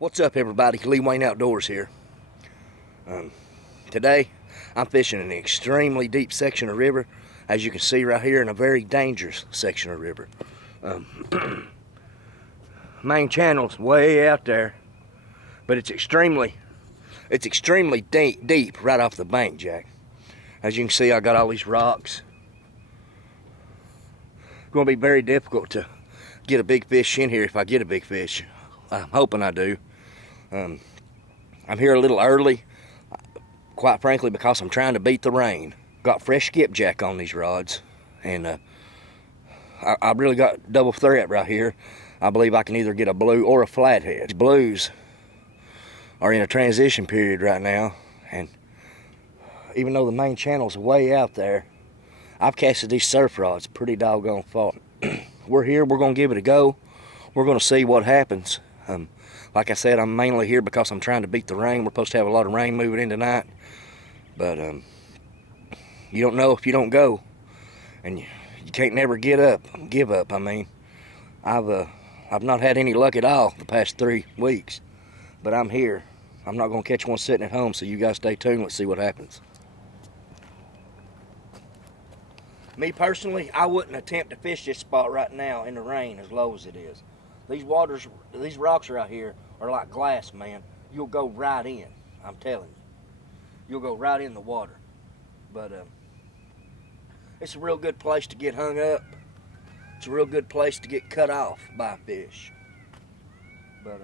What's up, everybody? Lee Wayne Outdoors here. Today I'm fishing an extremely deep section of river, as you can see right here, in a very dangerous section of river. Main channel's way out there, but it's extremely deep right off the bank, Jack. As you can see, I got all these rocks. It's going to be very difficult to get a big fish in here if I get a big fish. I'm hoping I do. I'm here a little early, quite frankly, because I'm trying to beat the rain. Got fresh skipjack on these rods, and I really got double threat right here. I believe I can either get a blue or a flathead. These blues are in a transition period right now, and even though the main channel's way out there, I've casted these surf rods pretty doggone far. We're here, we're gonna give it a go. We're gonna see what happens. Like I said, I'm mainly here because I'm trying to beat the rain. We're supposed to have a lot of rain moving in tonight, but you don't know if you don't go, and you can't never give up. I mean, I've not had any luck at all the past 3 weeks, but I'm here. I'm not gonna catch one sitting at home, so you guys stay tuned. Let's see what happens. Me personally, I wouldn't attempt to fish this spot right now in the rain as low as it is. These rocks right here are like glass, man. You'll go right in, I'm telling you. You'll go right in the water. But it's a real good place to get hung up. It's a real good place to get cut off by a fish. But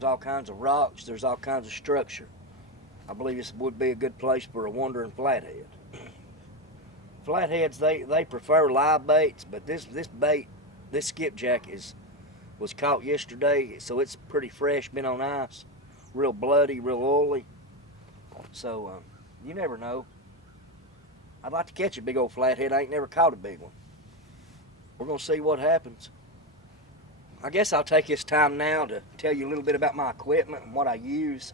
there's all kinds of rocks, there's all kinds of structure. I believe this would be a good place for a wandering flathead. Flatheads, they prefer live baits, but this skipjack was caught yesterday, so it's pretty fresh, been on ice, real bloody, real oily. So you never know. I'd like to catch a big old flathead. I ain't never caught a big one. We're gonna see what happens. I guess I'll take this time now to tell you a little bit about my equipment and what I use.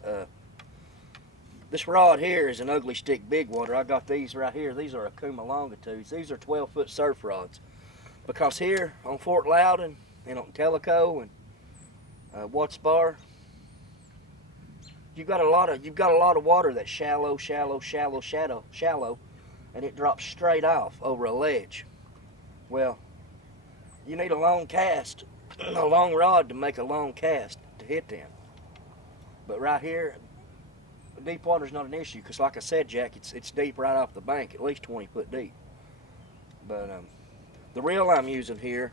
This rod here is an Ugly Stick Big Water. I got these right here. These are Akuma Longitudes. These are 12-foot surf rods. Because here on Fort Loudon and on Tellico and Watts Bar, you've got a lot of water that's shallow, and it drops straight off over a ledge. Well, you need a long cast, a long rod to make a long cast to hit them. But right here, deep water's not an issue, because like I said, Jack, it's deep right off the bank, at least 20 foot deep. But the reel I'm using here,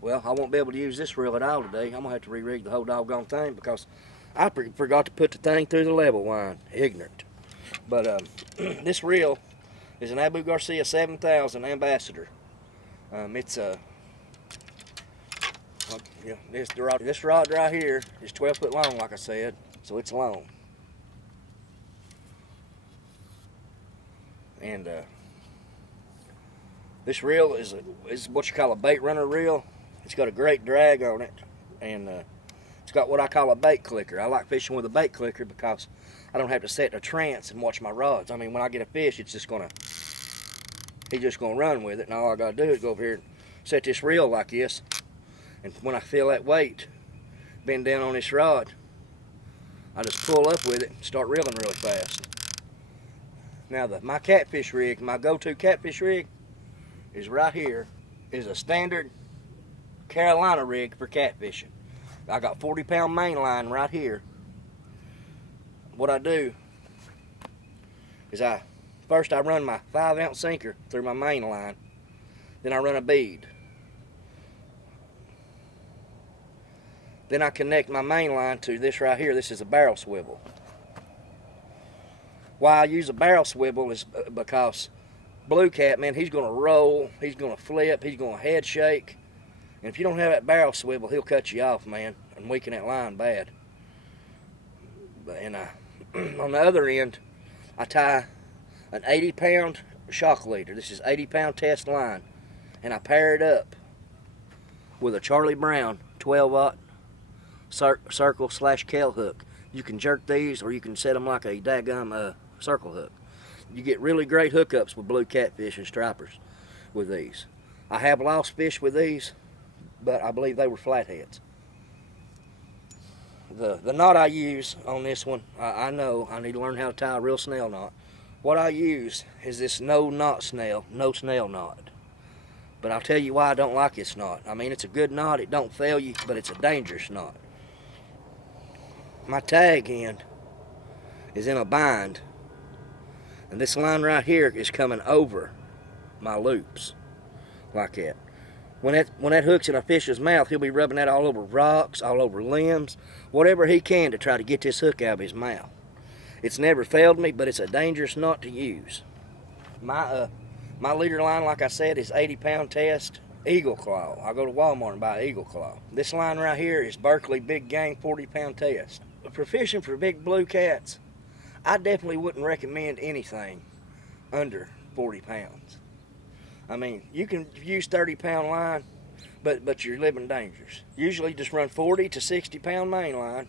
well, I won't be able to use this reel at all today. I'm gonna have to re-rig the whole doggone thing because I forgot to put the thing through the level line. Ignorant. But this reel is an Abu Garcia 7000 Ambassador. It's this rod right here is 12 foot long, like I said, so it's long. And this reel is what you call a bait runner reel. It's got a great drag on it, and it's got what I call a bait clicker. I like fishing with a bait clicker because I don't have to set in a trance and watch my rods. I mean, when I get a fish, he's just gonna run with it, and all I gotta do is go over here and set this reel like this, and when I feel that weight bend down on this rod, I just pull up with it and start reeling really fast. Now my catfish rig, my go-to catfish rig is right here, is a standard Carolina rig for catfishing. I got 40-pound main line right here. What I do is first I run my 5-ounce sinker through my main line, then I run a bead. Then I connect my main line to this right here. This is a barrel swivel. Why I use a barrel swivel is because blue cat, man, he's gonna roll, he's gonna flip, he's gonna head shake, and if you don't have that barrel swivel, he'll cut you off, man, and weaken that line bad. And on the other end, I tie an 80-pound shock leader. This is 80-pound test line, and I pair it up with a Charlie Brown 12-aught circle/kell hook. You can jerk these, or you can set them like a daggum circle hook. You get really great hookups with blue catfish and stripers with these. I have lost fish with these, but I believe they were flatheads. The knot I use on this one, I know I need to learn how to tie a real snail knot. What I use is this no snail knot. But I'll tell you why I don't like this knot. I mean, it's a good knot, it don't fail you, but it's a dangerous knot. My tag end is in a bind, and this line right here is coming over my loops, like that. When that hook's in a fish's mouth, he'll be rubbing that all over rocks, all over limbs, whatever he can to try to get this hook out of his mouth. It's never failed me, but it's a dangerous knot to use. My leader line, like I said, is 80-pound test Eagle Claw. I go to Walmart and buy Eagle Claw. This line right here is Berkeley Big Game 40-pound test. For fishing for big blue cats, I definitely wouldn't recommend anything under 40 pounds. I mean, you can use 30-pound line, but you're living dangerous. Usually just run 40 to 60-pound main line.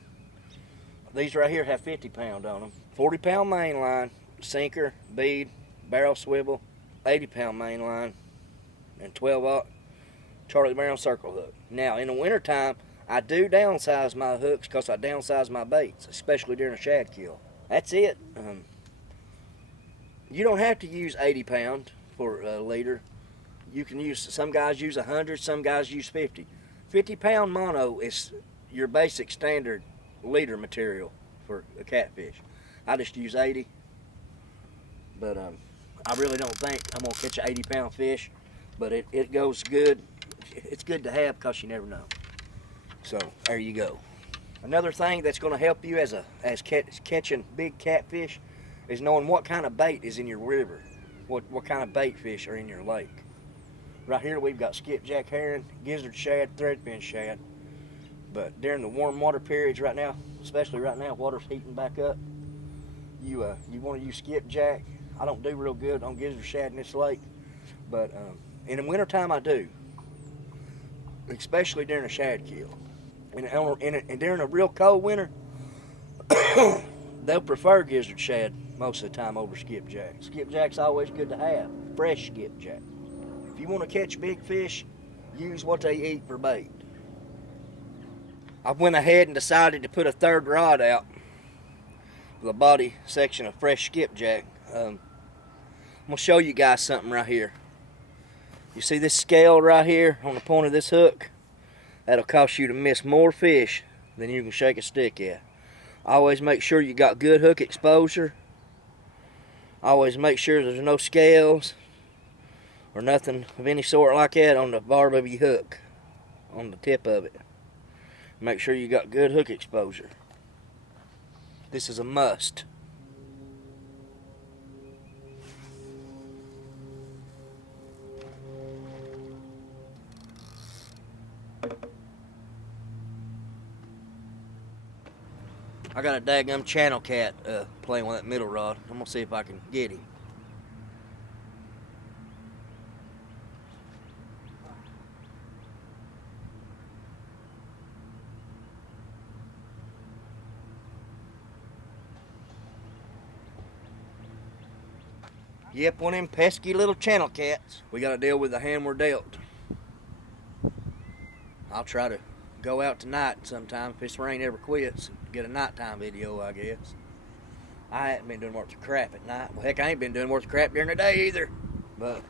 These right here have 50 pound on them. 40-pound main line, sinker, bead, barrel swivel, 80-pound main line, and 12-aught Charlie Brown circle hook. Now, in the wintertime, I do downsize my hooks because I downsize my baits, especially during a shad kill. That's it. You don't have to use 80 pound for a leader. You can use, some guys use 100, some guys use 50. 50-pound mono is your basic standard leader material for a catfish. I just use 80, but I really don't think I'm gonna catch an 80-pound fish, but it goes good. It's good to have because you never know. So there you go. Another thing that's gonna help you as catching big catfish is knowing what kind of bait is in your river, what kind of bait fish are in your lake. Right here we've got skipjack herring, gizzard shad, threadfin shad. But during the warm water periods right now, especially right now, water's heating back up, you want to use skipjack. I don't do real good on gizzard shad in this lake, but in the wintertime I do, especially during a shad kill. And during a real cold winter, they'll prefer gizzard shad most of the time over skipjack. Skipjack's always good to have, fresh skipjack. If you want to catch big fish, use what they eat for bait. I went ahead and decided to put a third rod out for the body section of fresh skipjack. I'm going to show you guys something right here. You see this scale right here on the point of this hook? That'll cost you to miss more fish than you can shake a stick at. Always make sure you got good hook exposure. Always make sure there's no scales or nothing of any sort like that on the barb of your hook, on the tip of it. Make sure you got good hook exposure. This is a must. I got a daggum channel cat playing with that middle rod. I'm gonna see if I can get him. Yep, one of them pesky little channel cats. We gotta deal with the hand we're dealt. I'll try to go out tonight sometime if this rain ever quits and get a nighttime video, I guess. I haven't been doing worth the crap at night. Well, heck, I ain't been doing worth the crap during the day either. But,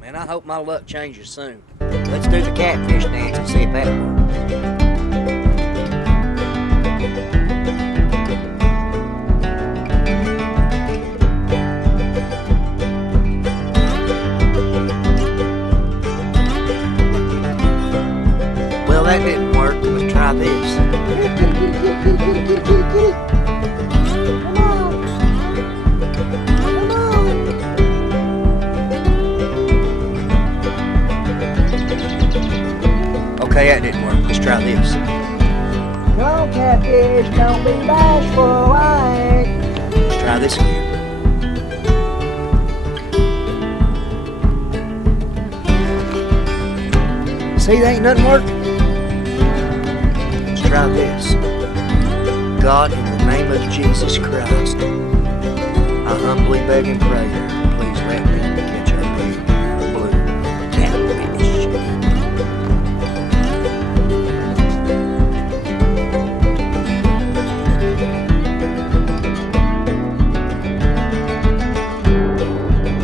man, I hope my luck changes soon. Let's do the catfish dance and see if that works. That didn't work. Let's try this. Okay, that didn't work. Let's try this. No catfish, don't be bashful. Let's try this again. See, there ain't nothing working. Try this. God, in the name of Jesus Christ, I humbly beg and pray